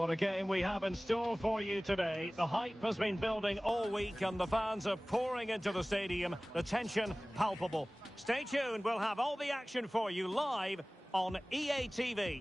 What a game we have in store for you today. The hype has been building all week and the fans are pouring into the stadium. The tension palpable. Stay tuned, we'll have all the action for you live on EA TV.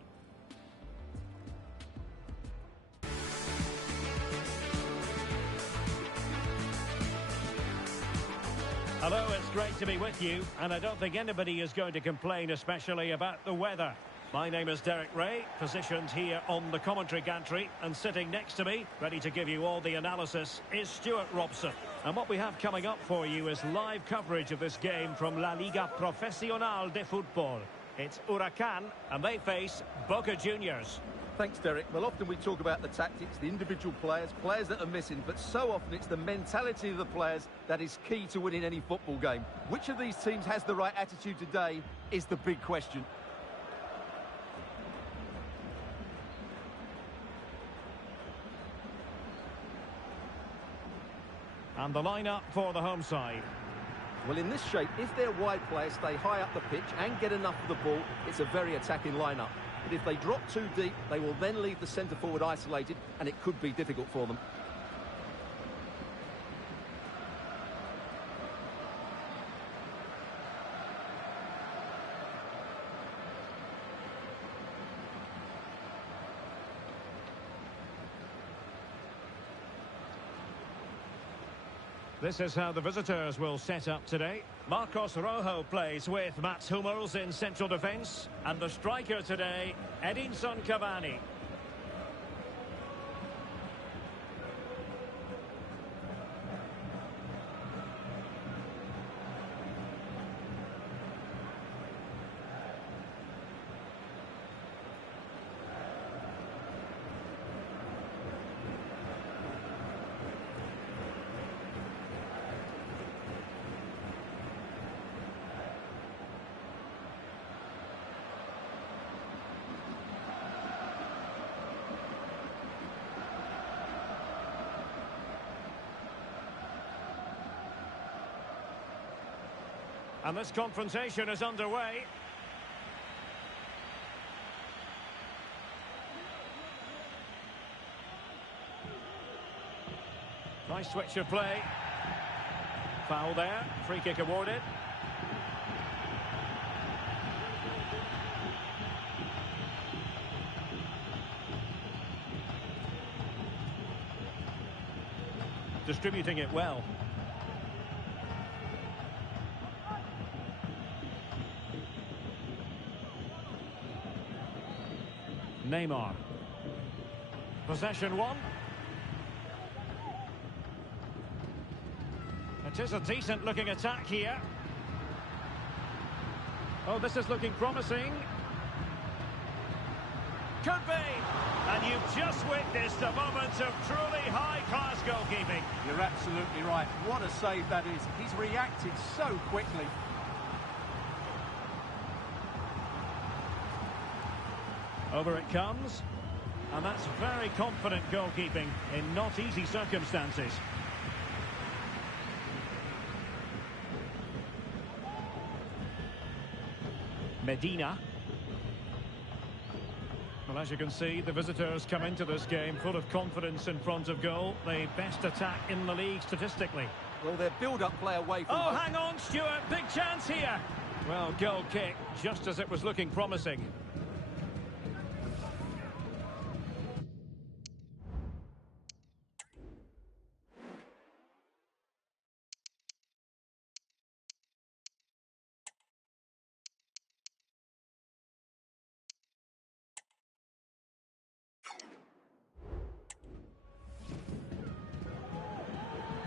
Hello, it's great to be with you, and I don't think anybody is going to complain, especially about the weather. My name is Derek Ray, positioned here on the commentary gantry, and sitting next to me, ready to give you all the analysis, is Stuart Robson. And what we have coming up for you is live coverage of this game from La Liga Profesional de Fútbol. It's Huracán, and they face Boca Juniors. Thanks, Derek. Well, often we talk about the tactics, the individual players that are missing, but so often it's the mentality of the players that is key to winning any football game. Which of these teams has the right attitude today is the big question. And the lineup for the home side. Well, in this shape, if their wide players stay high up the pitch and get enough of the ball, it's a very attacking lineup. But if they drop too deep, they will then leave the centre-forward isolated, and it could be difficult for them. This is how the visitors will set up today. Marcos Rojo plays with Mats Hummels in central defence. And the striker today, Edinson Cavani. And this confrontation is underway. Nice switch of play. Foul there. Free kick awarded. Distributing it well. Neymar. Possession one. It is a decent looking attack here. Oh, this is looking promising. Could be. And you've just witnessed a moment of truly high-class goalkeeping. You're absolutely right. What a save that is. He's reacted so quickly. Over it comes, and that's very confident goalkeeping in not easy circumstances. Medina. Well, as you can see, the visitors come into this game full of confidence in front of goal. The best attack in the league statistically. Well, their build-up play away from... Oh, hang on, Stuart, big chance here. Well, goal kick, just as it was looking promising.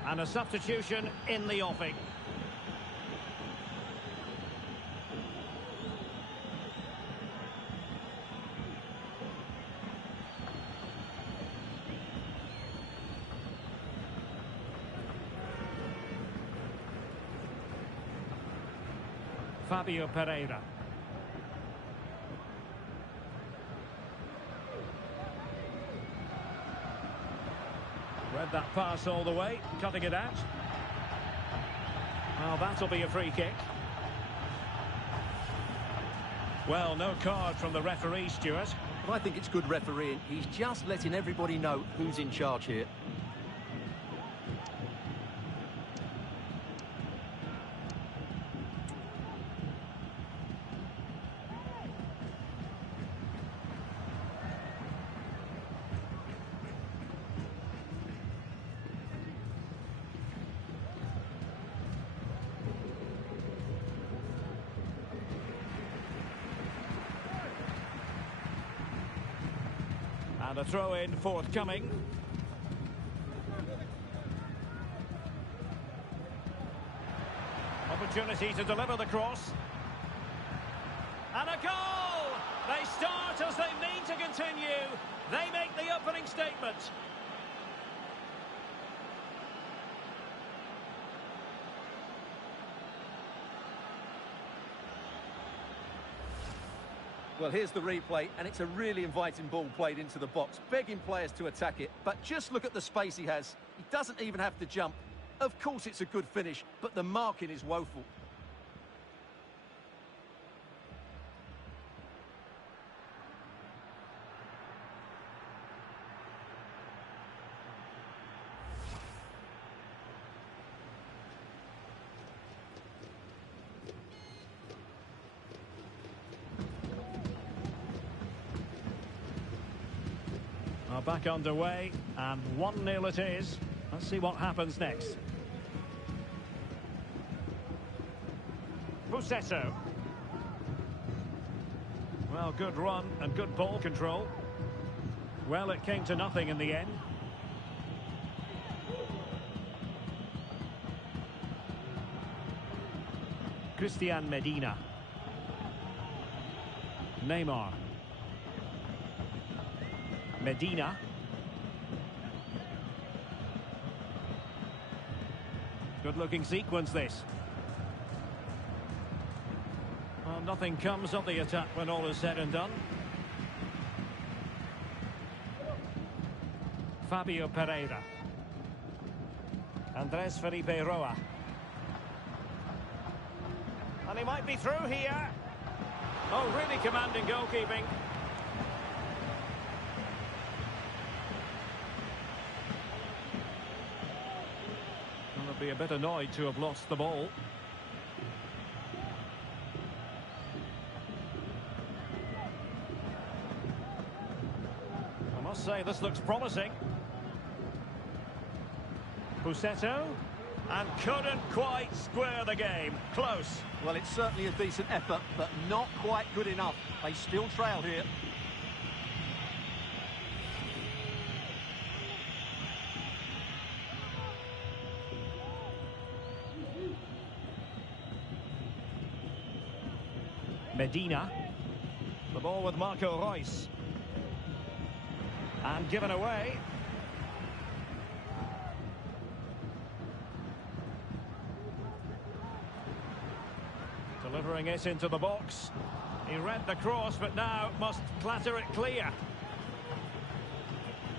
And a substitution in the offing. Fabio Carreira. Read that pass all the way, cutting it out. Well, that'll be a free kick. Well, no card from the referee, Stuart. But I think it's good refereeing. He's just letting everybody know who's in charge here. And a throw-in forthcoming. Opportunity to deliver the cross. And a goal! They start as they mean to continue. They make the opening statement. Well, here's the replay, and it's a really inviting ball played into the box, begging players to attack it. But just look at the space he has. He doesn't even have to jump. Of course it's a good finish, but the marking is woeful. Back underway, and 1-0 it is. Let's see what happens next. Buseto. Well, good run and good ball control. Well, it came to nothing in the end. Christian Medina. Neymar. Medina. Good-looking sequence, this. Well, nothing comes of the attack when all is said and done. Fabio Carreira. Andres Felipe Roa. And he might be through here. Oh, really commanding goalkeeping. Be a bit annoyed to have lost the ball. I must say this looks promising. Buseto, and couldn't quite square the game. Close. Well, it's certainly a decent effort, but not quite good enough. They still trail here. Medina. The ball with Marco Reus. And given away. Delivering it into the box. He read the cross, but now must clatter it clear.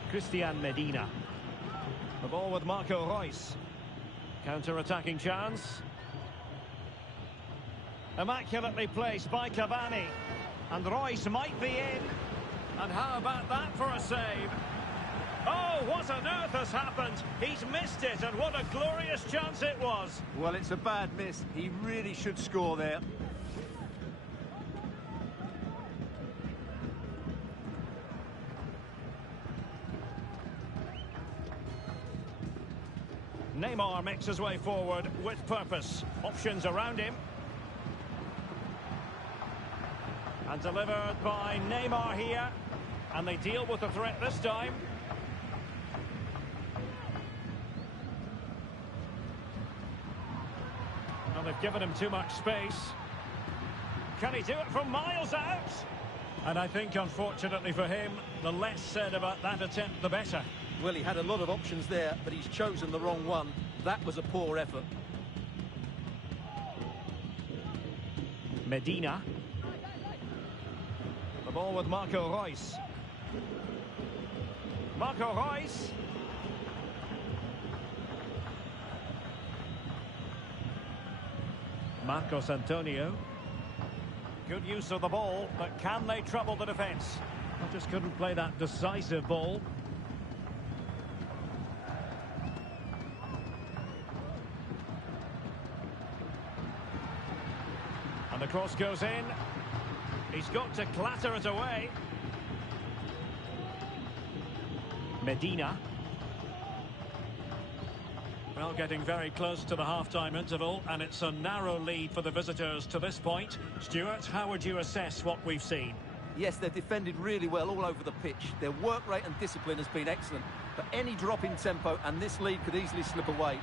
Christian Medina. The ball with Marco Reus. Counter-attacking chance. Immaculately placed by Cavani. And Reus might be in. And how about that for a save? Oh, what on earth has happened? He's missed it, and what a glorious chance it was. Well, it's a bad miss. He really should score there. Neymar makes his way forward with purpose. Options around him. And delivered by Neymar here. And they deal with the threat this time. Well, they've given him too much space. Can he do it from miles out? And I think, unfortunately for him, the less said about that attempt, the better. Well, he had a lot of options there, but he's chosen the wrong one. That was a poor effort. Medina. The ball with Marco Reus. Marco Reus. Marcos Antonio. Good use of the ball, but can they trouble the defence? Well, Just couldn't play that decisive ball. And the cross goes in. He's got to clatter it away. Medina. Well, getting very close to the half-time interval, and it's a narrow lead for the visitors to this point. Stuart, how would you assess what we've seen? Yes, they've defended really well all over the pitch. Their work rate and discipline has been excellent. But any drop in tempo and this lead could easily slip away.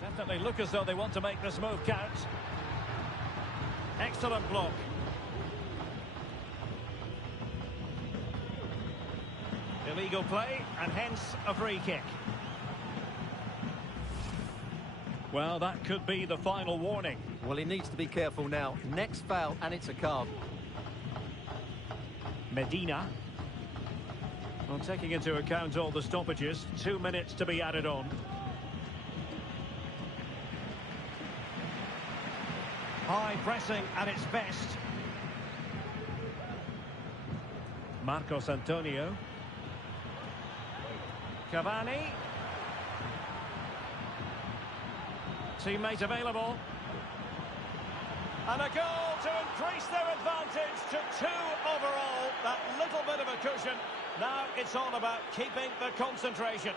Definitely look as though they want to make this move count. Excellent block. Illegal play, and hence a free kick. Well, that could be the final warning. Well, he needs to be careful now. Next foul, and it's a card. Medina. Well, taking into account all the stoppages, 2 minutes to be added on. High pressing at its best. Marcos Antonio. Cavani. Teammate available. And a goal to increase their advantage to 2 overall. That little bit of a cushion. Now it's all about keeping the concentration.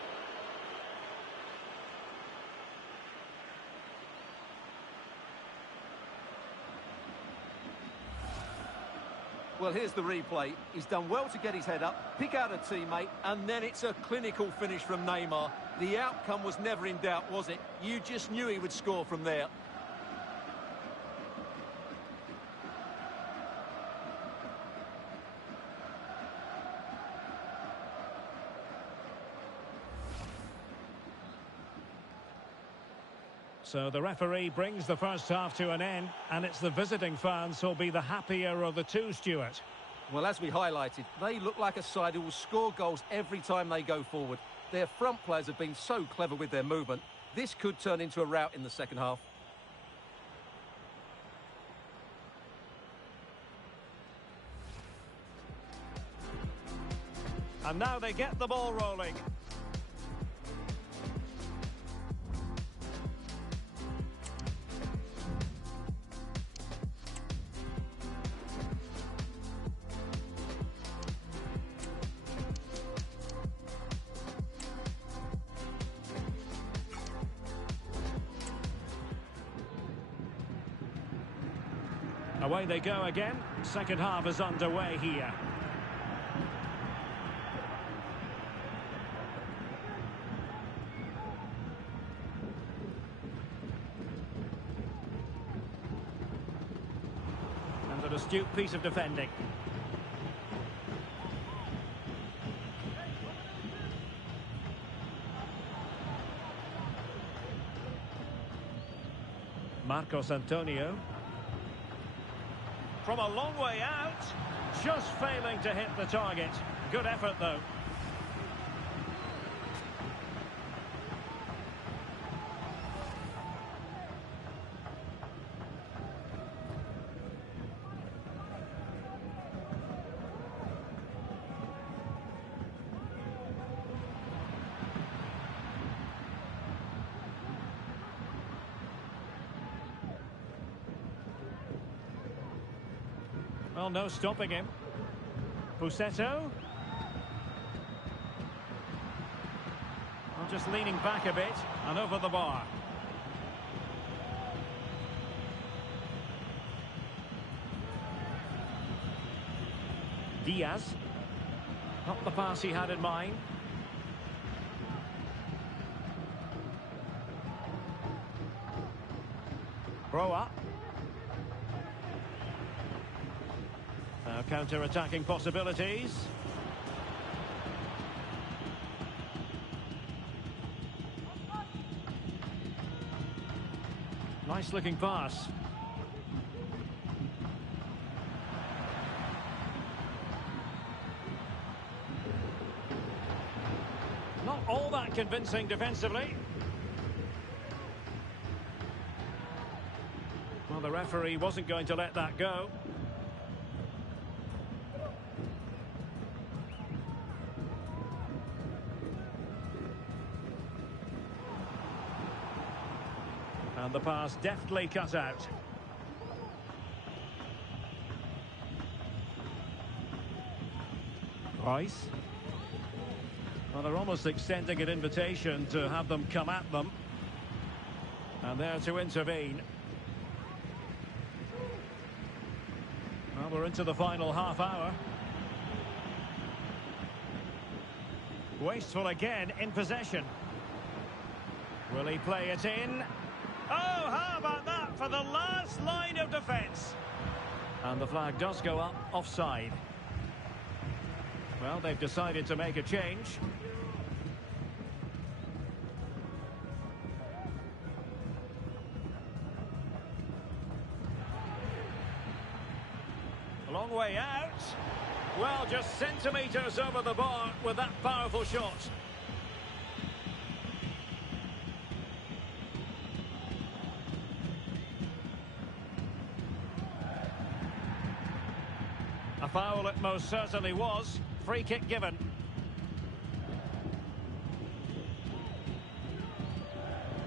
Well, here's the replay. He's done well to get his head up, pick out a teammate, and then it's a clinical finish from Neymar. The outcome was never in doubt, was it? You just knew he would score from there. So the referee brings the first half to an end, and it's the visiting fans who'll be the happier of the two, Stuart. Well, as we highlighted, they look like a side who will score goals every time they go forward. Their front players have been so clever with their movement. This could turn into a rout in the second half. And now they get the ball rolling. Away they go again. Second half is underway here. And an astute piece of defending. Marcos Antonio. From a long way out, just failing to hit the target. Good effort, though. Well, no stopping him. Pusetto. Well, just leaning back a bit and over the bar. Diaz. Not the pass he had in mind. Throw up. Now counter-attacking possibilities. Nice looking pass. convincing defensively. Well, the referee wasn't going to let that go. And the pass deftly cut out. Rice. Well, they're almost extending an invitation to have them come at them. And there to intervene. Well, we're into the final half hour. Wasteful again in possession. Will he play it in? Oh, how about that for the last line of defence? And the flag does go up offside. Well, they've decided to make a change. A long way out. Well, just centimetres over the bar with that powerful shot. A foul it most certainly was. Free kick given.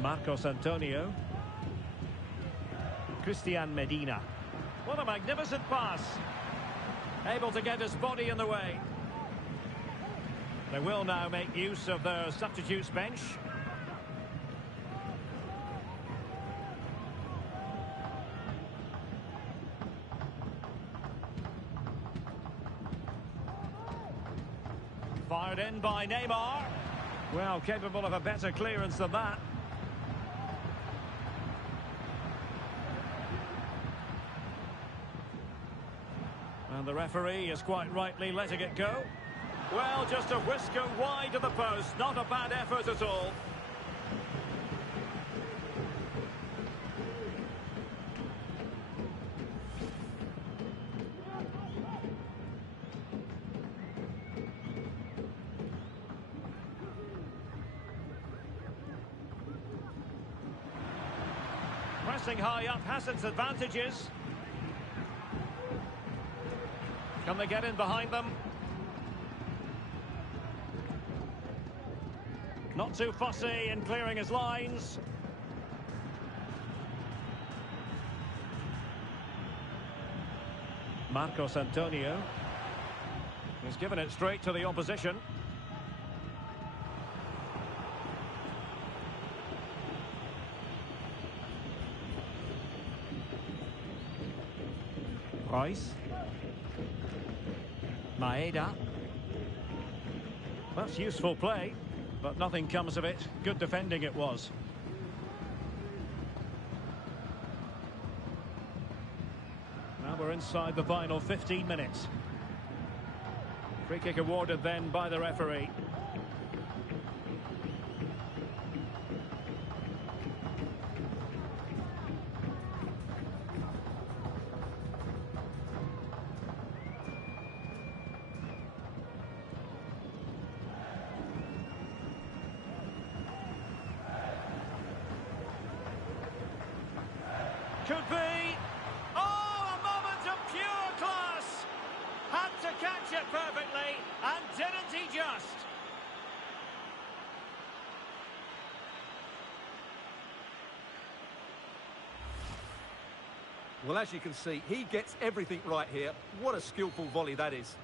Marcos Antonio. Christian Medina. What a magnificent pass. Able to get his body in the way. They will now make use of their substitutes bench. Fired in by Neymar. Well, capable of a better clearance than that. And the referee is quite rightly letting it go. Well, just a whisker wide of the post. Not a bad effort at all. Pressing high up has its advantages. Can they get in behind them? Not too fussy in clearing his lines. Marcos Antonio. He's given it straight to the opposition. Rice. Maeda. That's useful play, but nothing comes of it. Good defending it was. Now we're inside the final 15 minutes. Free kick awarded then by the referee. Could be. Oh, a moment of pure class. Had to catch it perfectly, and didn't he just? Well, as you can see, he gets everything right here. What a skillful volley that is.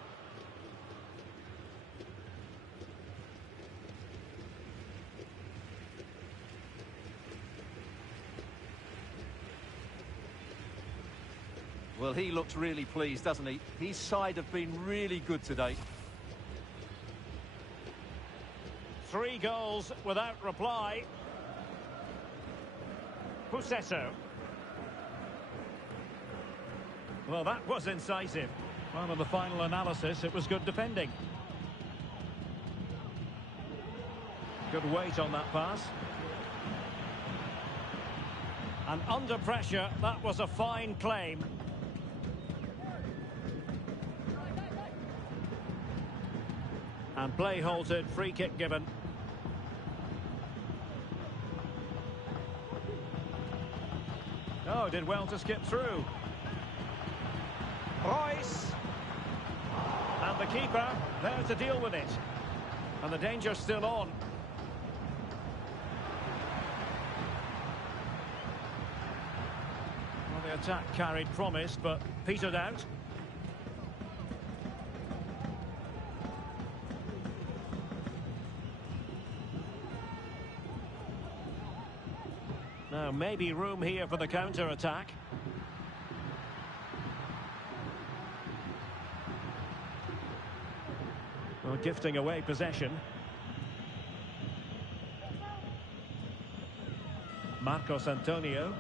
Well, he looks really pleased, doesn't he? His side have been really good today. 3 goals without reply. Pusesso. Well, that was incisive. Well, in the final analysis, it was good defending. Good weight on that pass. And under pressure, that was a fine claim. And play halted, free kick given. Oh, did well to skip through. Royce. And the keeper there to deal with it. And the danger's still on. Well, the attack carried promise, but petered out. Now, maybe room here for the counter-attack. Well, gifting away possession. Marcos Antonio.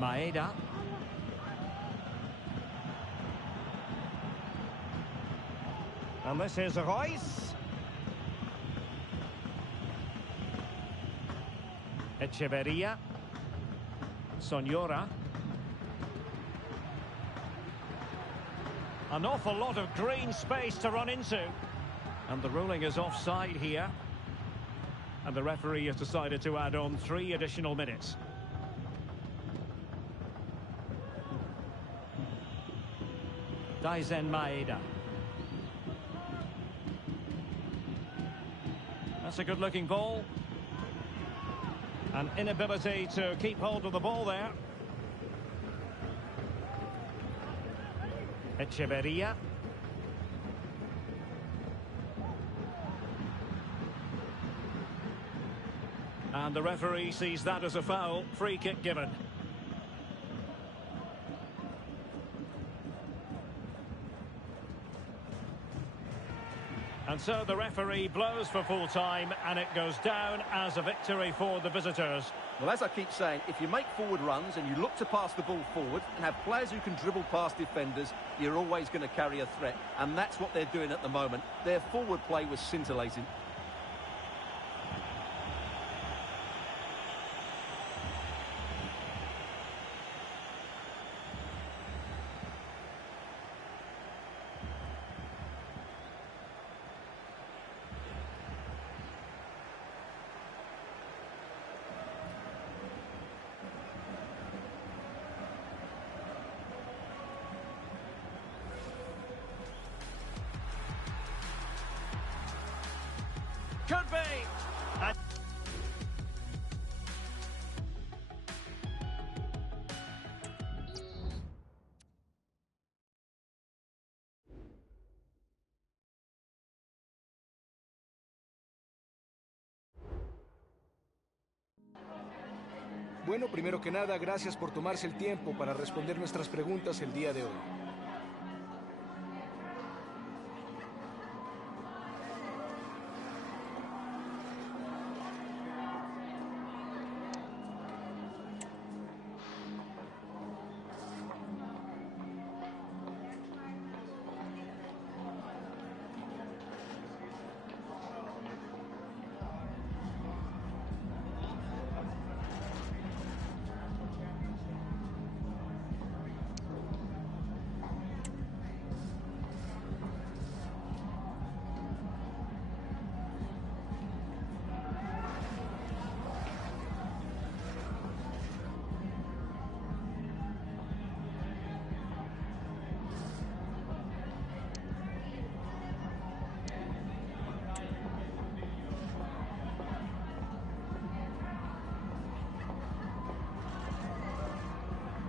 Maeda. And this is Royce. Echeverria. Sonora. An awful lot of green space to run into. And the ruling is offside here. And the referee has decided to add on 3 additional minutes. Daizen Maeda. That's a good-looking ball. An inability to keep hold of the ball there. Echeverria. And the referee sees that as a foul. Free kick given. And so the referee blows for full time, and it goes down as a victory for the visitors. Well, as I keep saying, if you make forward runs and you look to pass the ball forward and have players who can dribble past defenders, you're always going to carry a threat. And that's what they're doing at the moment. Their forward play was scintillating. Could be. Bueno, primero que nada, gracias por tomarse el tiempo para responder nuestras preguntas el día de hoy.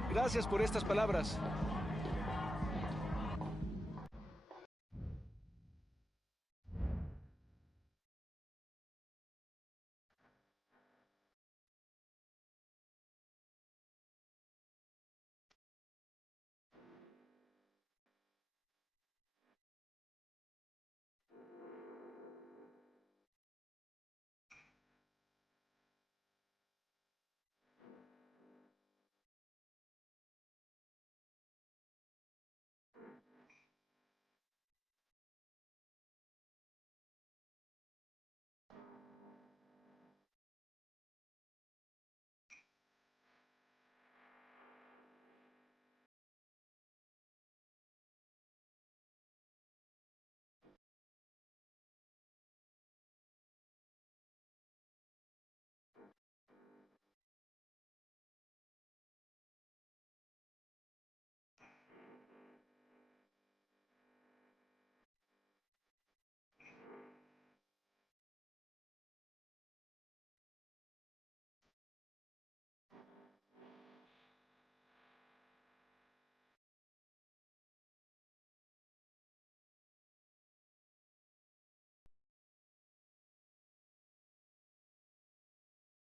Gracias por estas palabras.